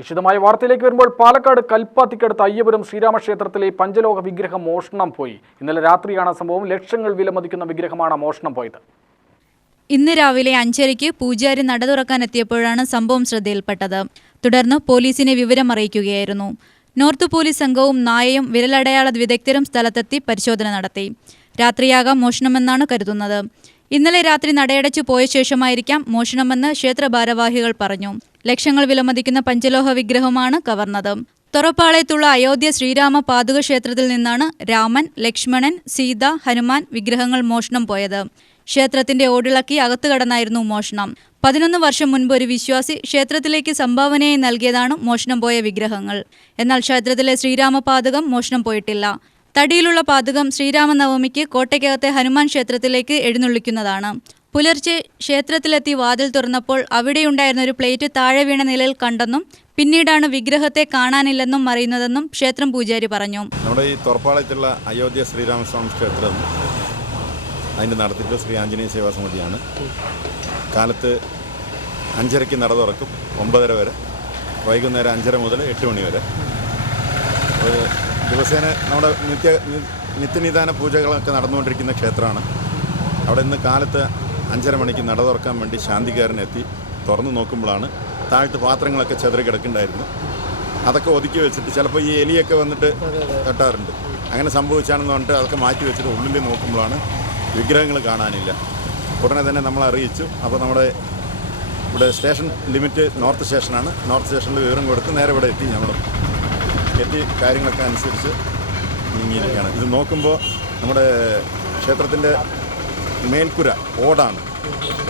വിശദമായ വാർത്തയിലേക്ക് വരുമ്പോൾ പാലക്കാട് കൽപ്പാത്തിക്കടുത്ത് അയ്യപുരം ശ്രീരാമക്ഷേത്രത്തിലെ പഞ്ചലോഹ വിഗ്രഹം മോഷണം പോയി. ഇന്നലെ രാത്രിയാണ് സംഭവം. ലക്ഷങ്ങൾ വിലമതിക്കുന്ന വിഗ്രഹമാണ് മോഷണം പോയത്. ഇന്ന് രാവിലെ 5:30 പൂജാരി നട തുറക്കാനെത്തിയപ്പോഴാണ് സംഭവം ശ്രദ്ധയിൽപ്പെട്ടത്. തുടർന്ന് പോലീസിനെ വിവരം അറിയിക്കുകയായിരുന്നു. നോർത്ത് പോലീസ് സംഘവും നായയും വിരലടയാള വിദഗ്ധരും സ്ഥലത്തെത്തി പരിശോധന നടത്തി. രാത്രിയാകാം മോഷണമെന്നാണ് കരുതുന്നത്. ഇന്നലെ രാത്രി നടയടച്ചു പോയ ശേഷമായിരിക്കാം മോഷണമെന്ന് ക്ഷേത്ര ഭാരവാഹികൾ പറഞ്ഞു. ലക്ഷങ്ങൾ വിലമതിക്കുന്ന പഞ്ചലോഹ വിഗ്രഹമാണ് കവർന്നത്. തൊറപ്പാളയത്തുള്ള അയോധ്യ ശ്രീരാമ പാദുക ക്ഷേത്രത്തിൽ നിന്നാണ് രാമൻ, ലക്ഷ്മണൻ, സീത, ഹനുമാൻ വിഗ്രഹങ്ങൾ മോഷണം പോയത്. ക്ഷേത്രത്തിന്റെ ഓടിളക്കി അകത്തു കടന്നായിരുന്നു മോഷണം. 11 വർഷം മുൻപ് ഒരു വിശ്വാസി ക്ഷേത്രത്തിലേക്ക് സംഭാവനയായി നൽകിയതാണ് മോഷണം പോയ വിഗ്രഹങ്ങൾ. എന്നാൽ ക്ഷേത്രത്തിലെ ശ്രീരാമ പാദുകം മോഷണം പോയിട്ടില്ല. തടിയിലുള്ള പാദുകം ശ്രീരാമനവമിക്ക് കോട്ടയ്ക്കകത്തെ ഹനുമാൻ ക്ഷേത്രത്തിലേക്ക് എഴുന്നള്ളിക്കുന്നതാണ്. പുലർച്ചെ ക്ഷേത്രത്തിലെത്തി വാതിൽ തുറന്നപ്പോൾ അവിടെയുണ്ടായിരുന്ന ഒരു പ്ലേറ്റ് താഴെ വീണ നിലയിൽ കണ്ടെന്നും പിന്നീടാണ് വിഗ്രഹത്തെ കാണാനില്ലെന്നും അറിയുന്നതെന്നും ക്ഷേത്രം പൂജാരി പറഞ്ഞു. നമ്മുടെ ഈ തൊറപ്പാളയത്തുള്ള അയോധ്യ ശ്രീരാമസ്വാമി ക്ഷേത്രം അതിൻ്റെ നടത്തിപ്പ് ശ്രീ ആഞ്ജനേയ സേവാ സമിതിയാണ്. കാലത്ത് 5:30 നട തുറക്കും, 9:30 വരെ. വൈകുന്നേരം 5:30 മുതൽ 8 മണി വരെ. ദിവസേന നമ്മുടെ നിത്യനിദാന പൂജകളൊക്കെ നടന്നുകൊണ്ടിരിക്കുന്ന ക്ഷേത്രമാണ്. അവിടെ ഇന്ന് കാലത്ത് 5:30 മണിക്ക് നട തുറക്കാൻ വേണ്ടി ശാന്തികാരനെത്തി തുറന്നു നോക്കുമ്പോഴാണ് താഴത്ത് പാത്രങ്ങളൊക്കെ ചെതറി കിടക്കുന്നുണ്ടായിരുന്നു. അതൊക്കെ ഒതുക്കി വെച്ചിട്ട് ചിലപ്പോൾ ഈ എലിയൊക്കെ വന്നിട്ട് തട്ടാറുണ്ട്. അങ്ങനെ സംഭവിച്ചാണെന്ന് പറഞ്ഞിട്ട് അതൊക്കെ മാറ്റി വെച്ചിട്ട് ഉള്ളിൽ നോക്കുമ്പോഴാണ് വിഗ്രഹങ്ങൾ കാണാനില്ല. ഉടനെ തന്നെ നമ്മൾ അറിയിച്ചു. അപ്പോൾ നമ്മുടെ ഇവിടെ സ്റ്റേഷൻ ലിമിറ്റ് നോർത്ത് സ്റ്റേഷനാണ്. നോർത്ത് സ്റ്റേഷനിൽ വിവരം കൊടുത്ത് നേരെ ഇവിടെ എത്തി. നമ്മൾ എത്തി കാര്യങ്ങളൊക്കെ അനുസരിച്ച് നീങ്ങിയിരിക്കുകയാണ്. ഇത് നോക്കുമ്പോൾ നമ്മുടെ ക്ഷേത്രത്തിൻ്റെ മേൽക്കുര ഓടാണ്.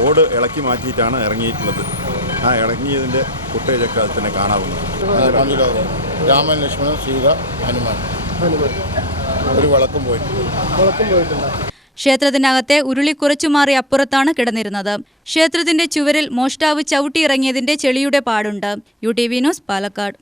ഓട് ഇളക്കി മാറ്റിയിട്ടാണ് ഇറങ്ങിയിട്ടുള്ളത്. ആ ഇറങ്ങിയതിൻ്റെ ഫുട്ടേജൊക്കെ അത് തന്നെ കാണാവുന്നത്. രാമൻ, ലക്ഷ്മണൻ, സീത, ഹനുമാൻ. ഒരു വിളക്കും പോയിട്ടുണ്ട്. ക്ഷേത്രത്തിനകത്തെ ഉരുളി കുറച്ചു മാറി അപ്പുറത്താണ് കിടന്നിരുന്നത്. ക്ഷേത്രത്തിന്റെ ചുവരിൽ മോഷ്ടാവ് ചവിട്ടിയിറങ്ങിയതിന്റെ ചെളിയുടെ പാടുണ്ട്. UTV news, Palakkad.